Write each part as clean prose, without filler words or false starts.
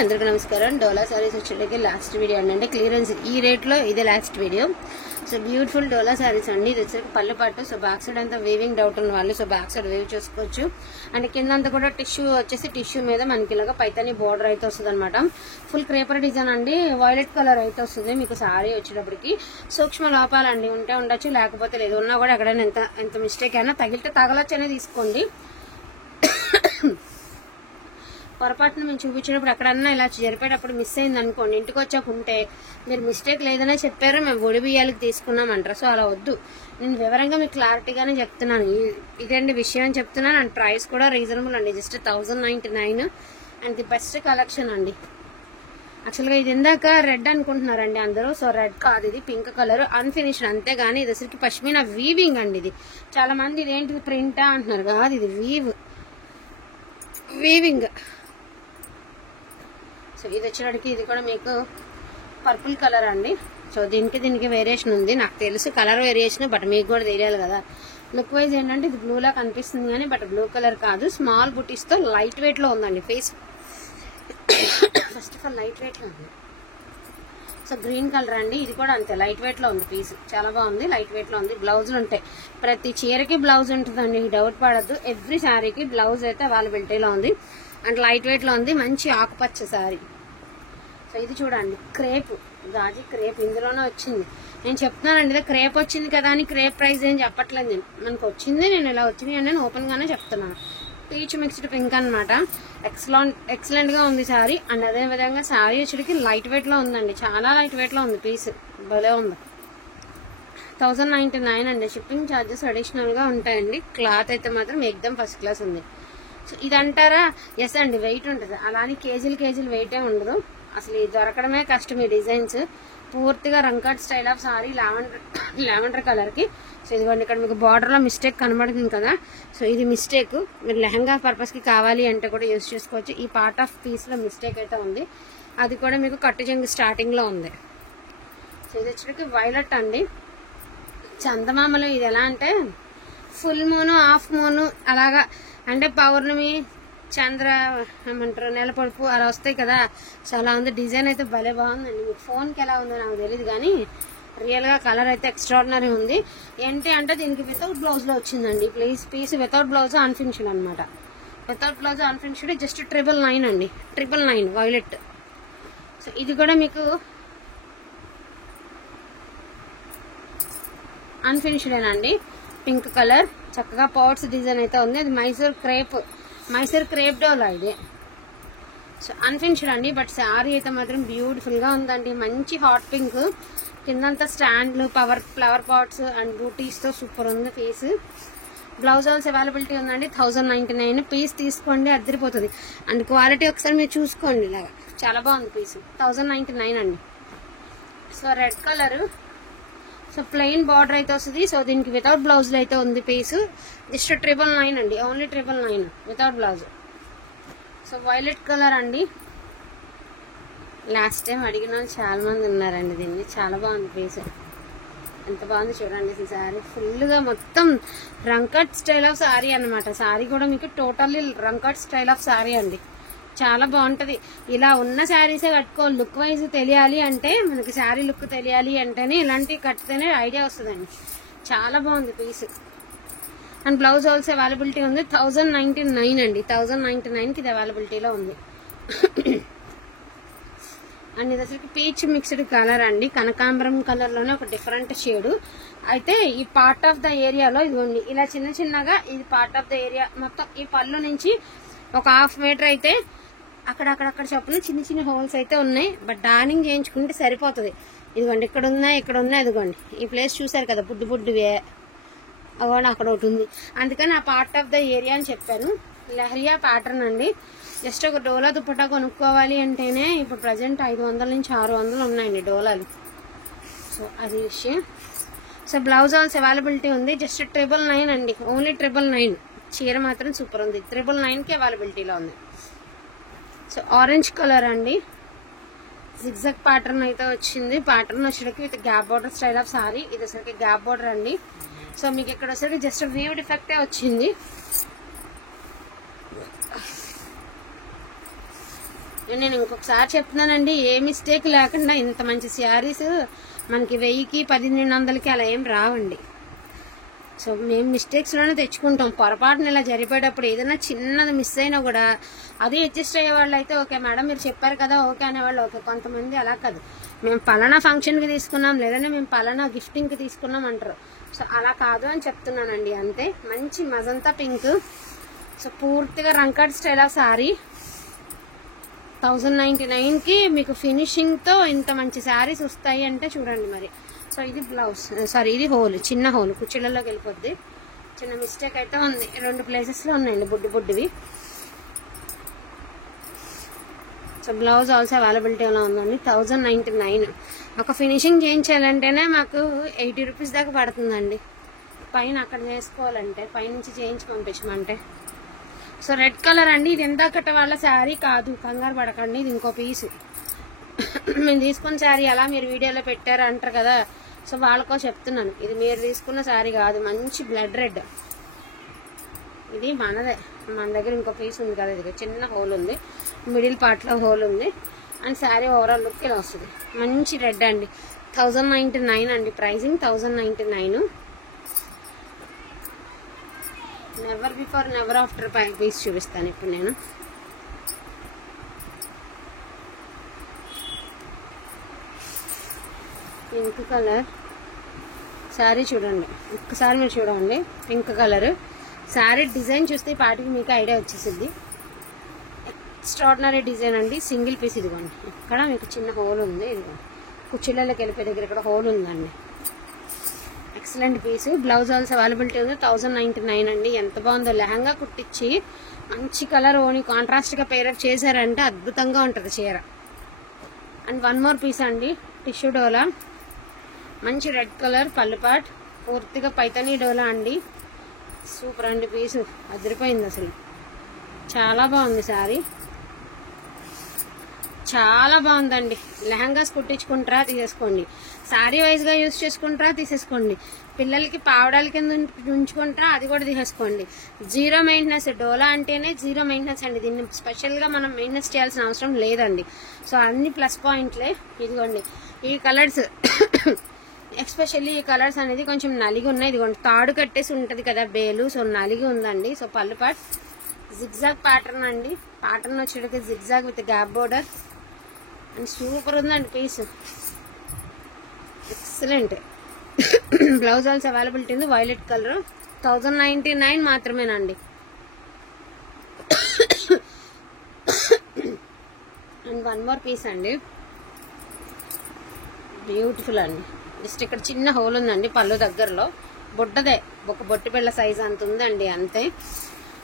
అందరికీ నమస్కారం. డోలా saris వచ్చేటికి last video అండి, అంటే క్లియరెన్స్ ఈ రేట్లో ఇదే లాస్ట్ వీడియో. సో బ్యూటిఫుల్ డోలా సారీస్ అండి. ఇది వచ్చేసి పళ్ళు పాటు. సో బ్యాక్ సైడ్ అంతా వీవింగ్ డౌట్ ఉన్న వాళ్ళు సో బ్యాక్ సైడ్ వేవ్ చేసుకోవచ్చు. అండ్ కింద అంతా కూడా టిష్యూ వచ్చేసి టిష్యూ మీద మనకి ఇలాగా పైతాని బోర్డర్ అయితే వస్తుంది అనమాట. ఫుల్ క్రేపర్ డిజైన్ అండి. వైలెట్ కలర్ అయితే వస్తుంది మీకు సారీ వచ్చేటప్పటికి. సూక్ష్మ లోపాలండి, ఉంటే ఉండొచ్చు లేకపోతే లేదు. ఉన్నా కూడా ఎక్కడైనా ఎంత మిస్టేక్ అయినా తగిలితే తగలొచ్చు అనేది తీసుకోండి. పొరపాటున మేము చూపించినప్పుడు ఎక్కడన్నా ఇలా జరిపేటప్పుడు మిస్ అయింది అనుకోండి, ఇంటికి వచ్చాక ఉంటే మీరు మిస్టేక్ లేదనే చెప్పారు, మేము ఒడి బియ్యాలకి తీసుకున్నామంటారు. సో అలా వద్దు. నేను వివరంగా మీకు క్లారిటీగానే చెప్తున్నాను. ఇదండి విషయం అని చెప్తున్నాను. అండ్ ప్రైస్ కూడా రీజనబుల్ అండి, just 1099. And the best collection అండి. యాక్చువల్గా ఇది ఇందాక రెడ్ అనుకుంటున్నారండి అందరూ. సో రెడ్ కాదు, ఇది పింక్ కలర్ అన్ఫినిష్డ్ అంతేగాని ఇది అసలుకి పష్మీనా వీవింగ్ అండి. ఇది చాలా మంది ఇదేంటిది ప్రింటా అంటున్నారు, కాదు ఇది వీవింగ్. సో ఇది వచ్చేటికి ఇది కూడా మీకు పర్పుల్ కలర్ అండి. సో దీనికి వేరియేషన్ ఉంది, నాకు తెలుసు కలర్ వేరియేషన్, బట్ మీకు కూడా తెలియాలి కదా. లుక్ వైజ్ ఏంటంటే ఇది బ్లూలా కనిపిస్తుంది కానీ బట్ బ్లూ కలర్ కాదు. స్మాల్ బుటీస్తో లైట్ వెయిట్ లో ఉందండి face. First of all light weight లో ఉంది. సో గ్రీన్ కలర్ అండి, ఇది కూడా అంతే లైట్ వెయిట్ లో ఉంది. పీస్ చాలా బాగుంది, లైట్ వెయిట్ లో ఉంది. బ్లౌజులు ఉంటాయి, ప్రతి చీరకి బ్లౌజ్ ఉంటుందండి, డౌట్ పడద్దు. ఎవ్రీ శారీకి బ్లౌజ్ అయితే అవైలబిలిటీలో ఉంది. అండ్ లైట్ వెయిట్ లో ఉంది. మంచి ఆకుపచ్చ శారీ. సో ఇది చూడండి, క్రేప్, గాజీ క్రేప్ ఇందులోనే వచ్చింది. నేను చెప్తున్నానండి ఇదే క్రేప్ వచ్చింది కదా అని క్రేప్ ప్రైస్ ఏం చెప్పట్లేదు నేను. మనకు వచ్చింది, నేను ఇలా వచ్చింది అని నేను ఓపెన్ గానే చెప్తున్నాను. పీచ్ మిక్స్డ్ పింక్ అనమాట. ఎక్సలెంట్ గా ఉంది శారీ. అండ్ అదే విధంగా శారీ వచ్చేటికి లైట్ వెయిట్ లో ఉందండి, చాలా లైట్ వెయిట్ లో ఉంది. పీస్ భలే ఉంది. 1099 అండి. షిప్పింగ్ ఛార్జెస్ అడిషనల్ గా ఉంటాయండి. క్లాత్ అయితే మాత్రం ఎక్దమ్ ఫస్ట్ క్లాస్ ఉంది. సో ఇది ఎస్ అండి, వెయిట్ ఉంటుంది. అలానే కేజీలు వెయిటే ఉండదు. అసలు ఇది దొరకడమే కష్టం. ఈ డిజైన్స్ పూర్తిగా రంకట్ style of saree, lavender colour కి. సో ఇదిగోండి, ఇక్కడ మీకు బార్డర్ లో మిస్టేక్ కనబడుతుంది కదా. సో ఇది మిస్టేక్, మీరు లెహంగా పర్పస్ కి కావాలి అంటే కూడా యూజ్ చేసుకోవచ్చు. ఈ పార్ట్ ఆఫ్ పీస్ లో మిస్టేక్ అయితే ఉంది, అది కూడా మీకు కట్టు చెంగు స్టార్టింగ్ లో ఉంది. సో ఇది వచ్చేటికి వైలెట్ అండి. చందమామలు ఇది ఎలా అంటే ఫుల్ మూను, హాఫ్ మూను అలాగా, అంటే పౌర్ణమి, చంద్ర ఏమంటారు, నెలపొడుపు అలా వస్తాయి కదా. సో అలా ఉంది. డిజైన్ అయితే భలే బాగుందండి. మీకు ఫోన్కి ఎలా ఉందో నాకు తెలియదు కానీ రియల్గా కలర్ అయితే ఎక్స్ట్రాడినరీ ఉంది. ఏంటి అంటే దీనికి వితౌట్ బ్లౌజ్లో వచ్చిందండి. పీస్ వితౌట్ బ్లౌజ్ అన్ఫినిష్డ్ అనమాట. వితౌట్ బ్లౌజ్ అన్ఫినిష్డ్, జస్ట్ 999 అండి. 999 వైలెట్. సో ఇది కూడా మీకు అన్ఫినిష్డేనండి, పింక్ కలర్. చక్కగా పాట్స్ డిజైన్ అయితే ఉంది. అది మైసూర్ క్రేప్ డోలా ఇది. సో అన్ఫినిష్డ్ అండి, బట్ శారీ అయితే మాత్రం బ్యూటిఫుల్ గా ఉందండి. మంచి హాట్ పింక్, కిందంతా స్టాండ్లు, ఫ్లవర్ పాట్స్ అండ్ బూటీస్ తో సూపర్ ఉంది పీస్. బ్లౌజ్ ఆల్స్ అవైలబిలిటీ ఉందండి. 1099 పీస్ తీసుకోండి, అద్దరిపోతుంది. అండ్ క్వాలిటీ ఒకసారి మీరు చూసుకోండి, ఇలాగా చాలా బాగుంది పీస్. 1099 అండి. So red colour, so plain border అయితే వస్తుంది. సో దీనికి వితౌట్ బ్లౌజ్ అయితే ఉంది పీస్. జస్ట్ 999 అండి, only 999 without blouse. So violet colour అండి. లాస్ట్ టైం అడిగిన చాలా మంది ఉన్నారండి దీన్ని. చాలా బాగుంది పీస్, ఎంత బాగుంది చూడండి. ఈ శారీ ఫుల్గా మొత్తం రంకట్ స్టైల్ ఆఫ్ శారీ అనమాట. శారీ కూడా మీకు టోటల్లీ రంకట్ స్టైల్ ఆఫ్ శారీ అండి. చాలా బాగుంటది. ఇలా ఉన్న శారీసే కట్టుకోవాలి. లుక్ వైజ్ తెలియాలి అంటే, మనకి శారీ లుక్ తెలియాలి అంటేనే ఇలాంటివి కట్టితేనే ఐడియా వస్తుందండి. చాలా బాగుంది piece. And blouse also availability ఉంది. 1099 అండి. 1099కి ఇది అవైలబిలిటీలో ఉంది. అండ్ ఇది అసలు పీచ్ మిక్స్డ్ కలర్ అండి. కనకాంబరం కలర్ లోనే ఒక డిఫరెంట్ షేడ్. అయితే ఈ పార్ట్ ఆఫ్ ద ఏరియాలో ఇదిగోండి, ఇలా చిన్నగా ఇది పార్ట్ ఆఫ్ ద ఏరియా మొత్తం ఈ పళ్ళు నుంచి ఒక 1/2 మీటర్ అయితే అక్కడక్కడ చొప్పున చిన్న హోల్స్ అయితే ఉన్నాయి. బట్ డార్నింగ్ చేయించుకుంటే సరిపోతుంది. ఇదిగోండి, ఇక్కడ ఉన్నాయి, ఇదిగోండి ఈ ప్లేస్ చూసారు కదా, బుడ్డువే అవ్వండి, అక్కడ ఒకటి ఉంది. అందుకని ఆ పార్ట్ ఆఫ్ ద ఏరియా అని చెప్పాను. లెహరియా ప్యాటర్న్ అండి. జస్ట్ ఒక డోలా దుపట్టా కొనుక్కోవాలి అంటేనే ఇప్పుడు ప్రజెంట్ 500 నుంచి 600 ఉన్నాయండి డోలాలు. సో అది విషయం. సో బ్లౌజ్ ఆల్స్ అవైలబిలిటీ ఉంది. జస్ట్ 999 అండి, ఓన్లీ 999. చీర మాత్రం సూపర్ ఉంది. 999కి అవైలబిలిటీలో ఉంది. సో ఆరెంజ్ కలర్ అండి. జిగ్జాగ్ ప్యాటర్న్ అయితే వచ్చింది. ప్యాటర్న్ వచ్చేటికి with gap border style of saree. ఇది అసలుకి గ్యాప్ బోర్డర్ అండి. సో మీకు ఇక్కడ వచ్చేటికి జస్ట్ వీవ్ డిఫెక్టే వచ్చింది. నేను ఇంకొకసారి చెప్తున్నానండి, ఏ మిస్టేక్ లేకుండా ఇంత మంచి శారీస్ మనకి 1000కి 1800కి అలా ఏం రావండి. సో మేము మిస్టేక్స్లోనే తెచ్చుకుంటాం. పొరపాటున ఇలా జరిపేటప్పుడు ఏదైనా చిన్నది మిస్ అయినా కూడా అది అడ్జస్ట్ అయ్యే వాళ్ళు అయితే ఓకే మేడం మీరు చెప్పారు కదా ఓకే అనేవాళ్ళు ఓకే. కొంతమంది అలా కాదు, మేము పలానా ఫంక్షన్కి తీసుకున్నాం లేదంటే మేము పలానా గిఫ్టింగ్కి తీసుకున్నాం అంటారు. సో అలా కాదు అని చెప్తున్నానండి అంతే. మంచి మజంతా పింక్, సో పూర్తిగా రంకట్ స్టైల్ ఆఫ్ సారీ 1099కి మీకు ఫినిషింగ్తో ఇంత మంచి శారీస్ వస్తాయి అంటే చూడండి మరి. సో ఇది బ్లౌజ్, సారీ ఇది హోల్, చిన్న హోల్ కుర్చీలలోకి వెళ్ళిపోద్ది. చిన్న మిస్టేక్ అయితే ఉంది, 2 ప్లేసెస్లో ఉన్నాయండి బుడ్డివి. సో బ్లౌజ్ ఆల్సో అవైలబిలిటీలో ఉందండి. 1099. ఒక ఫినిషింగ్ చేయించాలంటేనే మాకు 80 రూపీస్ దాకా పడుతుందండి. పైన అక్కడ చేసుకోవాలంటే, పైనుంచి చేయించి పంపించమంటే. సో రెడ్ కలర్ అండి, ఇది ఎందాకట వాళ్ళ శారీ కాదు, కంగారు పడకండి, ఇది ఇంకో పీసు. మేము తీసుకున్న శారీ అలా మీరు వీడియోలో పెట్టారు అంటారు కదా, సో వాళ్ళకో చెప్తున్నాను, ఇది మీరు తీసుకున్న శారీ కాదు, మంచి బ్లడ్ రెడ్. ఇది మనదే, మన దగ్గర ఇంకో పీస్ ఉంది కదా, ఇది చిన్న హోల్ ఉంది, మిడిల్ పార్ట్లో హోల్ ఉంది, అండ్ శారీ ఓవరాల్ లుక్ ఇలా వస్తుంది. మంచి రెడ్ అండి. 1099 అండి pricing, 1099. Never before never after piece చూపిస్తాను ఇప్పుడు నేను. పింక్ కలర్ శారీ చూడండి, ఒక్కసారి మీరు చూడండి. పింక్ కలర్ శారీ డిజైన్ చూస్తే ఈ పాటికి మీకు ఐడియా వచ్చేసింది. ఎక్స్ట్రాడినరీ డిజైన్ అండి, సింగిల్ పీస్. ఇదిగోండి ఇక్కడ మీకు చిన్న హోల్ ఉంది, ఇదిగోండి కుర్చీలలోకి వెళ్ళిపోయే దగ్గర ఇక్కడ హోల్ ఉందండి. Excellent piece. Blouse also availability ఉంది. 1099 అండి. ఎంత బాగుందో, లెహంగా కుట్టించి మంచి కలర్ ఓని కాంట్రాస్ట్గా పేరప్ చేశారంటే అద్భుతంగా ఉంటుంది చీర. అండ్ 1 మోర్ పీస్ అండి, టిష్యూ డోలా, మంచి రెడ్ కలర్ పల్లుపాట్, పూర్తిగా పైతనీ డోలా అండి. సూపర్ అండి పీసు, అదిరిపోయింది అసలు, చాలా బాగుంది శారీ, చాలా బాగుందండి. లెహంగాస్ కుట్టించుకుంటారా తీసేసుకోండి, శారీ వైజ్గా యూజ్ చేసుకుంటారా తీసేసుకోండి, పిల్లలకి పావడాల కింద ఉంచుకుంటారా అది కూడా తీసేసుకోండి. జీరో మెయింటెనెన్స్, డోలా అంటేనే జీరో మెయింటెనెన్స్ అండి. దీన్ని స్పెషల్గా మనం మెయింటెనెన్స్ చేయాల్సిన అవసరం లేదండి. సో అన్ని ప్లస్ పాయింట్లే. ఇదిగోండి ఈ కలర్స్, ఎస్పెషల్లీ ఈ కలర్స్ అనేది కొంచెం నలిగి ఉన్నాయి. ఇదిగోండి తాడు కట్టేసి ఉంటుంది కదా బేలు, సో నలిగి ఉందండి. సో పళ్ళు పాట్ జిగ్జాగ్ ప్యాటర్న్ అండి, ప్యాటర్న్ వచ్చేటికి zigzag with gap border and super ఉందండి piece, excellent. Blouse also availability ఉంది, వైలెట్ కలర్. 1099 మాత్రమేనండి. అండ్ 1 మోర్ పీస్ అండి, బ్యూటిఫుల్ అండి. జస్ట్ ఇక్కడ చిన్న హోల్ ఉందండి పళ్ళు దగ్గరలో, బొట్టదే ఒక బొట్టు పిల్ల సైజ్ అంత ఉందండి అంతే.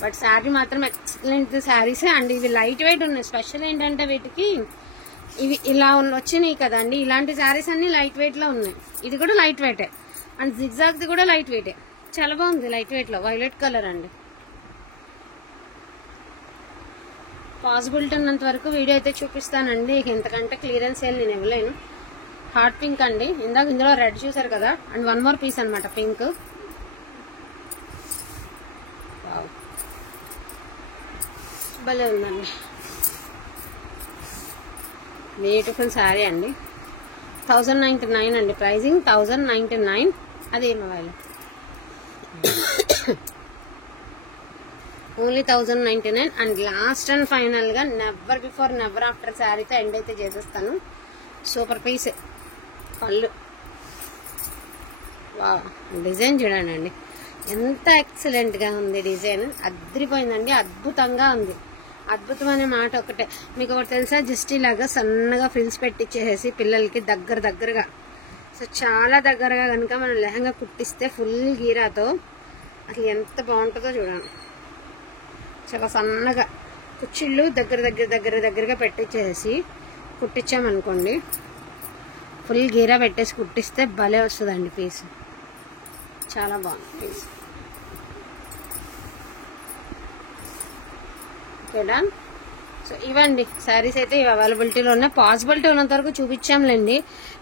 బట్ శారీ మాత్రం ఎక్సలెంట్ శారీసే అండి. ఇవి లైట్ వెయిట్ ఉన్నాయి. స్పెషల్ ఏంటంటే వీటికి ఇవి ఇలా వచ్చినాయి కదండి, ఇలాంటి శారీస్ అన్ని లైట్ వెయిట్ లో ఉన్నాయి. ఇది కూడా లైట్ వెయిటే అండ్ జిగ్జాగ్ది కూడా లైట్ వెయిటే, చాలా బాగుంది లైట్ వెయిట్ లో. వైలెట్ కలర్ అండి. పాసిబిలిటీ ఉన్నంత వరకు వీడియో అయితే చూపిస్తానండి, ఇంతకంటే క్లియరెన్స్ సేల్ నేను ఇవ్వలేను. హాట్ పింక్ అండి, ఇందాక ఇందులో రెడ్ చూసారు కదా. అండ్ 1 మోర్ పీస్ అనమాట పింక్. భలే ఉందండి, బ్యూటిఫుల్ శారీ అండి. 1099 అండి ప్రైజింగ్, 1099. అదే mobile only 1099. And last and final గా నెవర్ బిఫోర్ నెవర్ ఆఫ్టర్ శారీతో ఎండ్ అయితే చేసేస్తాను. సూపర్ పీస్ పళ్ళు, వా డిజైన్ చూడండి ఎంత ఎక్సలెంట్ గా ఉంది, డిజైన్ అదిరిపోయిందండి, అద్భుతంగా ఉంది. అద్భుతం అనే మాట ఒకటే. మీకు ఒకటి తెలుసా, జస్ట్ ఇలాగా సన్నగా ఫ్రిల్స్ పెట్టించేసి పిల్లలకి దగ్గరగా, సో చాలా దగ్గరగా కనుక మనం లెహంగా కుట్టిస్తే ఫుల్ గీరాతో అసలు ఎంత బాగుంటుందో చూడండి. చాలా సన్నగా కుచ్చిళ్ళు దగ్గరగా పెట్టించేసి కుట్టించామనుకోండి, ఫుల్ గీరా పెట్టేసి కుట్టిస్తే భలే వస్తుందండి పీస్, చాలా బాగుంది పీస్. ఓకేనా, సో ఇవ్వండి శారీస్ అయితే ఇవి అవైలబిలిటీలో ఉన్నాయి. పాసిబిలిటీ ఉన్నంత వరకు చూపించాంలేండి.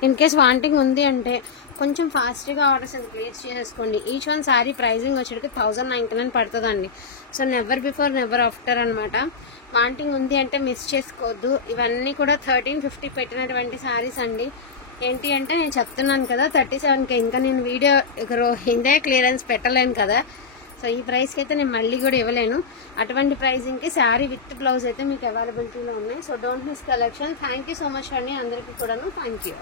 ఇన్ కేస్ వాంటింగ్ ఉంది అంటే కొంచెం ఫాస్ట్గా ఆర్డర్స్ అని ప్లేస్ చేసుకోండి. ఈచ్ వన్ శారీ ప్రైజింగ్ వచ్చేటికి 1099 పడుతుందండి. So never before never after అనమాట. వాంటింగ్ ఉంది అంటే మిస్ చేసుకోవద్దు. ఇవన్నీ కూడా 1350 పెట్టినటువంటి శారీస్ అండి. ఏంటి అంటే నేను చెప్తున్నాను కదా 37K, ఇంకా నేను వీడియో ఇదే క్లియరెన్స్ పెట్టలేను కదా. సో ఈ ప్రైస్కి అయితే నేను మళ్ళీ కూడా ఇవ్వలేను. అటువంటి ప్రైజింగ్కి శారీ విత్ బ్లౌజ్ అయితే మీకు అవైలబిలిటీలో ఉన్నాయి. So don't miss collection. Thank you so much అండి అందరికీ కూడాను. Thank you.